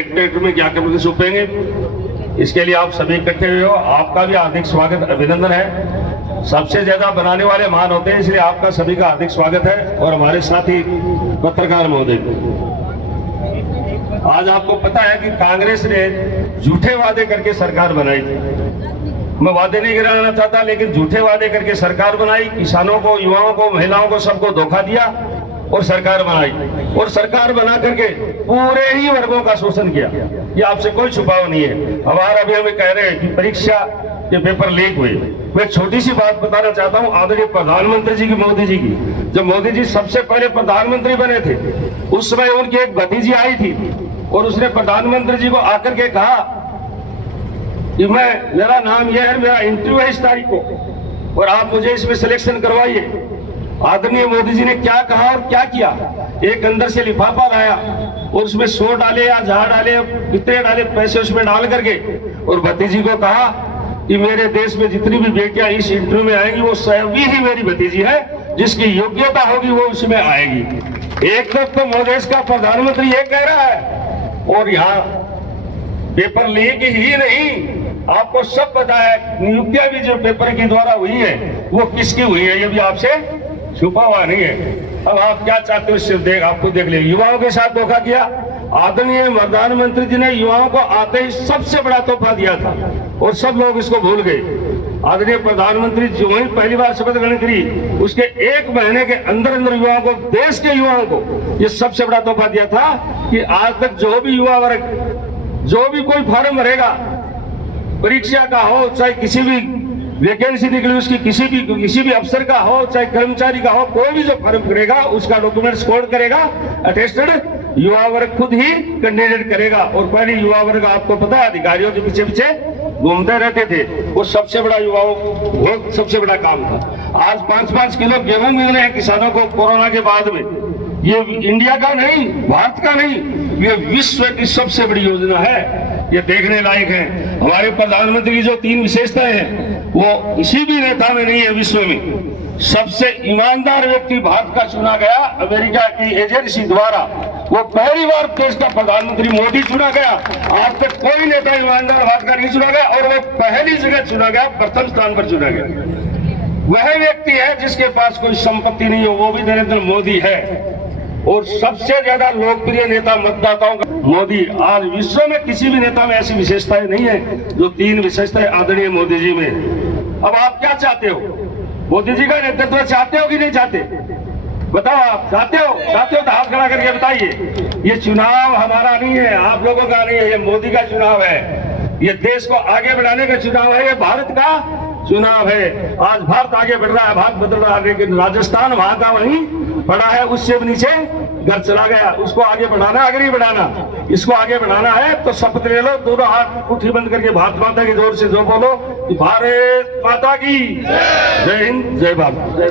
Collectorate में क्या करके सौंपेंगे। इसके लिए आप सभी इकट्ठे हुए हो, आपका भी हार्दिक स्वागत अभिनंदन है। सबसे ज्यादा बनाने वाले महान होते हैं, इसलिए आपका सभी का हार्दिक स्वागत है। और हमारे साथी पत्रकार महोदय, आज आपको पता है कि कांग्रेस ने झूठे वादे करके सरकार बनाई थी। मैं वादे नहीं गिराना चाहता, लेकिन झूठे वादे करके सरकार बनाई, किसानों को, युवाओं को, महिलाओं को, सबको धोखा दिया और सरकार बनाई। और सरकार बना करके पूरे ही वर्गों का शोषण किया, ये आपसे कोई छुपाव नहीं है। हमारा अभी हमें कह रहे हैं कि परीक्षा के पेपर लीक हुए। मैं छोटी सी बात बताना चाहता हूं, आदरणीय प्रधानमंत्री जी की, मोदी जी की, जब मोदी जी सबसे पहले प्रधानमंत्री बने थे, उस समय उनकी एक भतीजी आई थी और उसने प्रधानमंत्री जी को आकर के कहा कि मेरा नाम यह है, मेरा इंटरव्यू है इस तारीख को और आप मुझे इसमें सिलेक्शन करवाइए। आदरणीय मोदी जी ने क्या कहा और क्या किया, एक अंदर से लिफाफा लाया और उसमें 100 डाले या 1000 डाले, कितने डाले पैसे उसमें डाल करके, और भतीजी को कहा कि मेरे देश में जितनी भी बेटियां इस इंटरव्यू में आएंगी वो सभी ही मेरी भतीजी है, जिसकी योग्यता होगी वो उसमें आएगी। एक तो देश का प्रधानमंत्री ये कह रहा है और यहाँ पेपर लीक ही नहीं, आपको सब पता है नियुक्तियां भी जो पेपर के द्वारा हुई है वो किसकी हुई है, ये भी आपसे छुपा हुआ नहीं है। अब आप क्या चाहते हो, इससे आपको देख ले, युवाओं के साथ धोखा किया। आदरणीय प्रधानमंत्री जी ने युवाओं को आते ही सबसे बड़ा तोहफा दिया था और सब लोग इसको भूल गए। आदरणीय प्रधानमंत्री जो ही पहली बार शपथ ग्रहण करी, उसके 1 महीने के अंदर अंदर युवाओं को, देश के युवाओं को ये सबसे बड़ा तोहफा दिया था कि आज तक जो भी युवा वर्ग, जो भी कोई फॉर्म भरेगा, परीक्षा का हो, चाहे किसी भी वैकेंसी निकली उसकी, किसी भी अफसर का हो, चाहे कर्मचारी का हो, कोई भी जो फॉर्म करेगा उसका डॉक्यूमेंट्स कोड करेगा, अटेस्टेड युवा वर्ग खुद ही कैंडिडेट करेगा। और पहले युवा वर्ग आपको पता है अधिकारियों के पीछे पीछे घूमते रहते थे, वो सबसे बड़ा युवाओं वो सबसे बड़ा काम था। आज 5-5 किलो गेहूं मिल रहे हैं किसानों को कोरोना के बाद में। ये इंडिया का नहीं, भारत का नहीं, ये विश्व की सबसे बड़ी योजना है, ये देखने लायक है। हमारे प्रधानमंत्री की जो 3 विशेषताएं हैं वो किसी भी नेता में नहीं है विश्व में। सबसे ईमानदार व्यक्ति भारत का चुना गया अमेरिका की एजेंसी द्वारा, वो पहली बार देश का प्रधानमंत्री मोदी चुना गया। आज तक कोई नेता ईमानदार भारत का नहीं चुना गया और वो पहली जगह चुना गया, प्रथम स्थान पर चुना गया। वह व्यक्ति है जिसके पास कोई संपत्ति नहीं हो, वो भी नरेंद्र मोदी है। और सबसे ज्यादा लोकप्रिय नेता मतदाताओं का मोदी। आज विश्व में किसी भी नेता में ऐसी विशेषताएं नहीं है जो 3 विशेषताएं आदरणीय मोदी जी में। अब आप क्या चाहते हो, मोदी जी का नेतृत्व चाहते हो कि नहीं चाहते, बताओ। आप चाहते हो तो हाथ खड़ा करके बताइए। ये चुनाव हमारा नहीं है, आप लोगों का नहीं है, ये मोदी का चुनाव है, ये देश को आगे बढ़ाने का चुनाव है, ये भारत का चुनाव है। आज भारत आगे बढ़ रहा है, भारत बदल रहा है, लेकिन राजस्थान वहां का वहीं पड़ा है, उससे भी नीचे घर चला गया। उसको आगे बढ़ाना, अगर ही बढ़ाना, इसको आगे बढ़ाना है तो शपथ ले लो, दोनों हाथ मुट्ठी बंद करके भारत माता की जोर से जो बोलो कि भारत माता की जय हिंद, जय भारत।